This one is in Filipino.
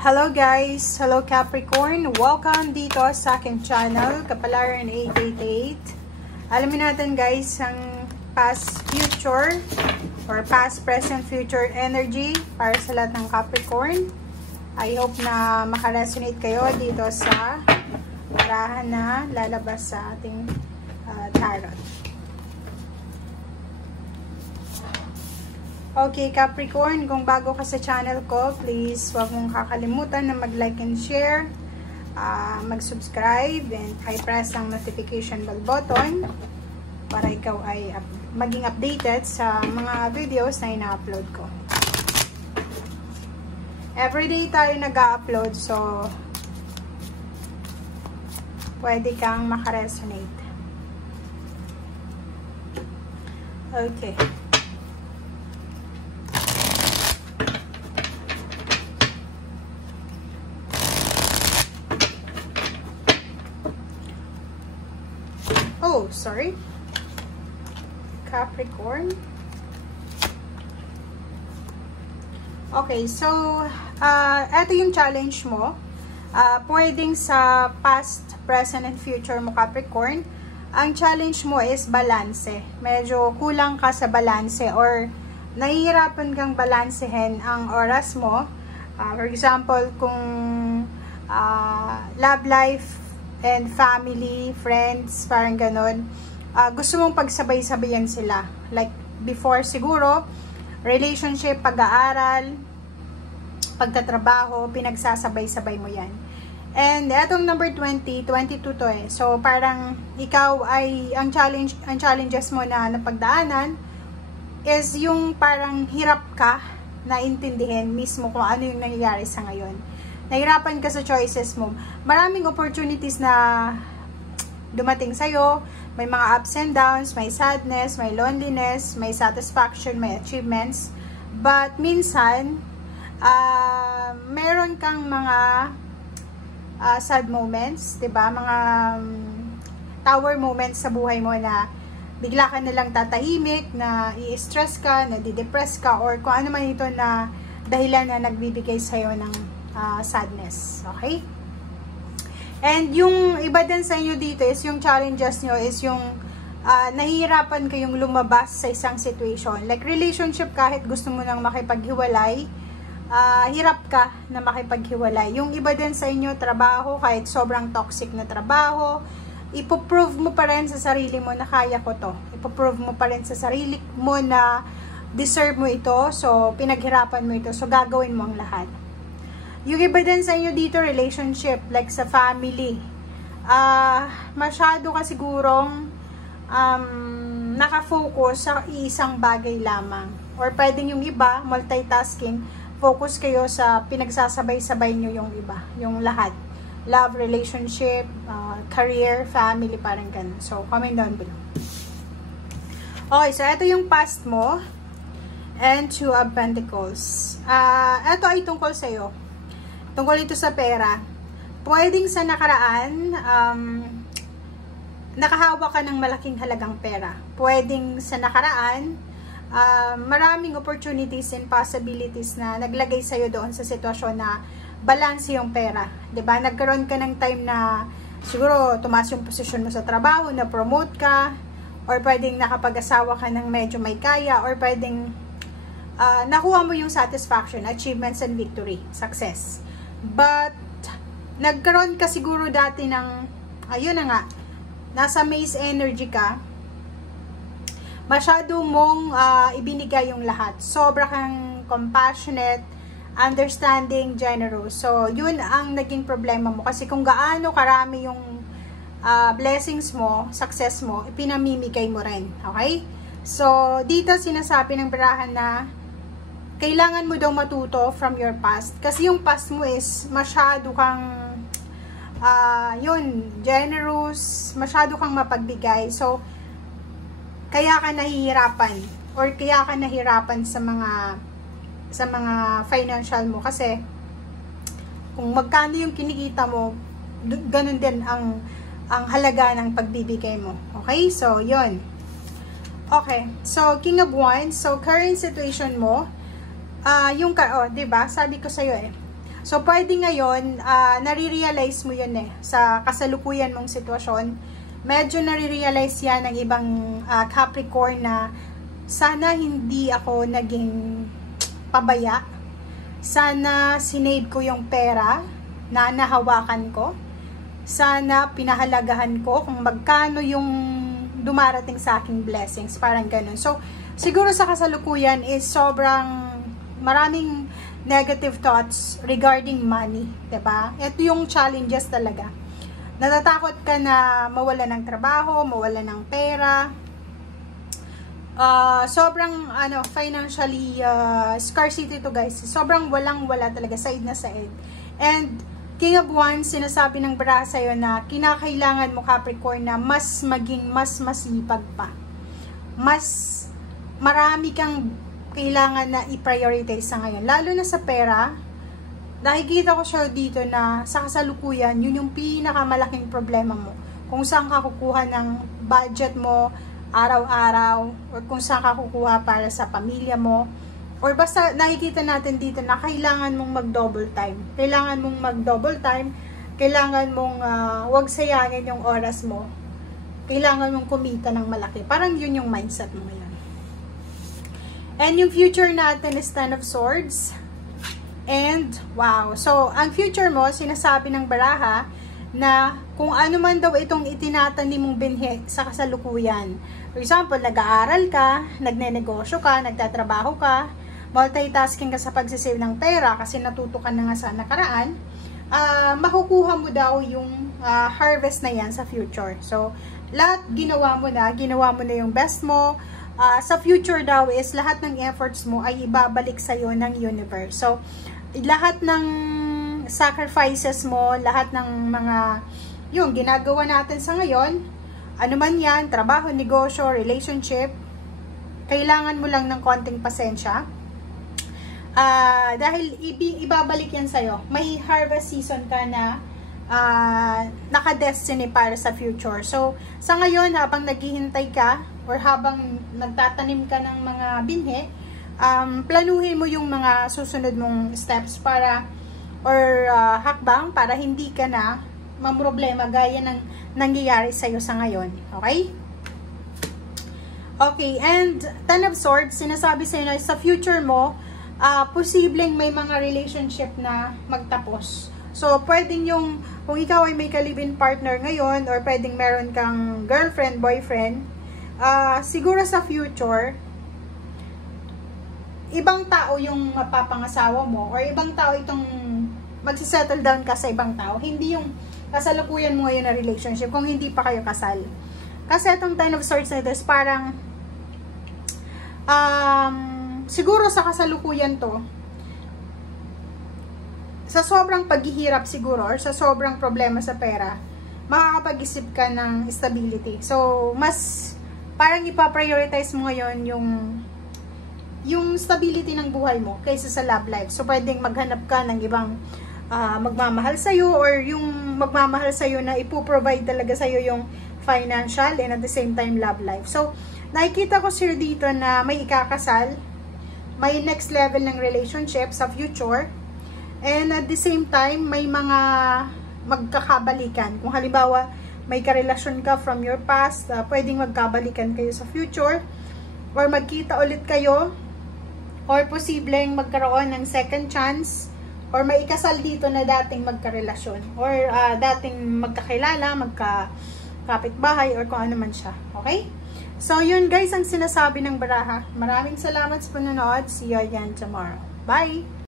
Hello guys! Hello Capricorn! Welcome dito sa aking channel, Kapalaran 888. Alamin natin guys ang past, future, or past, present, future energy para sa lahat ng Capricorn. I hope na makaresonate kayo dito sa parahan na lalabas sa ating tarot. Okay, Capricorn, kung bago ka sa channel ko, please huwag mong kakalimutan na mag-like and share, mag-subscribe, and i-press ang notification bell button para ikaw ay maging updated sa mga videos na ina-upload ko. Everyday tayo nag-upload, so pwede kang makaresonate. Okay. Oh, sorry. Capricorn. Okay, so, eto yung challenge mo. Pwedeng sa past, present, and future mo, Capricorn. Ang challenge mo is balanse. Medyo kulang ka sa balanse or nahihirapan kang balansehin ang oras mo. For example, kung love life, and family, friends, parang ganon. Gusto mong pagsabay-sabayan sila. Like, before siguro, relationship, pag-aaral, pagtatrabaho, pinagsasabay-sabay mo yan. And, etong number 20, 22 to eh. So, parang, ikaw ay, ang challenges mo na napagdaanan, is yung parang hirap ka na intindihin mismo kung ano yung nangyayari sa ngayon. Nahirapan ka sa choices mo. Maraming opportunities na dumating sa'yo. May mga ups and downs, may sadness, may loneliness, may satisfaction, may achievements. But minsan, meron kang mga sad moments, diba? Mga tower moments sa buhay mo na bigla ka nalang tatahimik, na i-stress ka, na di-depress ka, or kung ano man ito na dahilan na nagbibigay sa'yo ng sadness. Okay? And yung iba din sa inyo dito is yung challenges nyo is yung nahihirapan kayong lumabas sa isang situation. Like relationship, kahit gusto mo nang makipaghiwalay, hirap ka na makipaghiwalay. Yung iba din sa inyo, trabaho, kahit sobrang toxic na trabaho, ipoprove mo pa rin sa sarili mo na kaya ko to. Ipoprove mo pa rin sa sarili mo na deserve mo ito. So, pinaghirapan mo ito. So, gagawin mo ang lahat. Yung iba din sa inyo dito, relationship, like sa family. Masyado ka sigurong nakafocus sa isang bagay lamang. Or pwedeng yung iba, multitasking, focus kayo sa pinagsasabay-sabay nyo yung iba, yung lahat. Love, relationship, career, family, parang ganun. So, comment down below. Okay, so ito yung past mo. And Two of Pentacles. Ito ay tungkol sa'yo. Tungkol ito sa pera. Pwedeng sa nakaraan, nakahawa ka ng malaking halagang pera. Pwedeng sa nakaraan, maraming opportunities and possibilities na naglagay sa'yo doon sa sitwasyon na balance yung pera. Diba? Nagkaroon ka ng time na siguro tumaas yung posisyon mo sa trabaho, na-promote ka, or pwedeng nakapag-asawa ka ng medyo may kaya, or pwedeng nakuha mo yung satisfaction, achievements, and victory, success. But, nagkaroon ka siguro dati ng, ayun na nga, nasa maze energy ka, masyado mong ibinigay yung lahat. Sobra kang compassionate, understanding, generous. So, yun ang naging problema mo. Kasi kung gaano karami yung blessings mo, success mo, ipinamimigay mo rin. Okay? So, dito sinasabi ng barahan na kailangan mo daw matuto from your past. Kasi yung past mo is masyado kang generous, masyado kang mapagbigay. So, kaya ka nahihirapan or kaya ka nahirapan sa mga financial mo. Kasi, kung magkano yung kinikita mo, ganun din ang halaga ng pagbibigay mo. Okay? So, yun. Okay. So, King of Wands. So, current situation mo, yung, diba? Sabi ko sa'yo So, pwede ngayon, nare-realize mo yun sa kasalukuyan mong sitwasyon. Medyo nare-realize yan ng ibang Capricorn na sana hindi ako naging pabaya. Sana sinave ko yung pera na nahawakan ko. Sana pinahalagahan ko kung magkano yung dumarating sa aking blessings. Parang ganun. So, siguro sa kasalukuyan is sobrang maraming negative thoughts regarding money, 'di ba? Ito yung challenges talaga. Natatakot ka na mawala ng trabaho, mawala ng pera. Sobrang financially scarcity to guys. Sobrang walang-wala talaga, side na side. And King of Wands, sinasabi ng baraha sa'yo na kinakailangan mo, Capricorn, na mas maging mas masipag pa. Mas marami kang kailangan na i-prioritize sa ngayon. Lalo na sa pera, nakikita ko siya dito na sa kasalukuyan, yun yung pinakamalaking problema mo. Kung saan ka kukuha ng budget mo, araw-araw, or kung saan ka kukuha para sa pamilya mo, or basta nakikita natin dito na kailangan mong mag-double time. Kailangan mong mag-double time, kailangan mong wag sayangin yung oras mo, kailangan mong kumita ng malaki. Parang yun yung mindset mo ngayon. And yung future natin is Ten of Swords. And, wow. So, ang future mo, sinasabi ng baraha na kung ano man daw itong itinatanim mong binhi sa kasalukuyan. For example, nag-aaral ka, nagnenegosyo ka, nagtatrabaho ka, multitasking ka sa pagsisave ng pera kasi natuto ka na nga sa nakaraan, makukuha mo daw yung harvest na yan sa future. So, lahat ginawa mo na yung best mo. Sa future daw is lahat ng efforts mo ay ibabalik sa'yo ng universe. So, lahat ng sacrifices mo, lahat ng mga yung ginagawa natin sa ngayon, ano man yan, trabaho, negosyo, relationship, kailangan mo lang ng konting pasensya. Dahil ibabalik yan sa'yo. May harvest season ka na naka-destiny para sa future. So, sa ngayon, habang naghihintay ka, or habang nagtatanim ka ng mga binhi, planuhin mo yung mga susunod mong steps para, or hakbang, para hindi ka na mamroblema gaya ng nangyayari sa'yo sa ngayon. Okay? Okay, and Ten of Swords, sinasabi sa'yo na sa future mo, posibleng may mga relationship na magtapos. So, pwedeng yung, kung ikaw ay may ka-live-in partner ngayon, or pwedeng meron kang girlfriend, boyfriend, siguro sa future, ibang tao yung mapapangasawa mo, or ibang tao itong magsisettle down ka sa ibang tao. Hindi yung kasalukuyan mo ngayon na relationship, kung hindi pa kayo kasal. Kasi itong Ten of Swords na ito is parang, siguro sa kasalukuyan to, sa sobrang paghihirap siguro, or sa sobrang problema sa pera, makakapag-isip ka ng stability. So, mas parang ipaprioritize mo ngayon yung stability ng buhay mo kaysa sa love life. So, pwedeng maghanap ka ng ibang magmamahal sa'yo, or yung magmamahal sa'yo na ipoprovide talaga sa'yo yung financial and at the same time love life. So, nakikita ko sir dito na may ikakasal, may next level ng relationship sa future, and at the same time, may mga magkakabalikan. Kung halimbawa, may karelasyon ka from your past, pwedeng magkabalikan kayo sa future, or magkita ulit kayo, or posibleng magkaroon ng second chance, or may ikasal dito na dating magkarelasyon, or dating magkakilala, magkakapitbahay, or kung ano man siya. Okay? So, yun guys ang sinasabi ng baraha. Maraming salamat sa panonood. See you again tomorrow. Bye!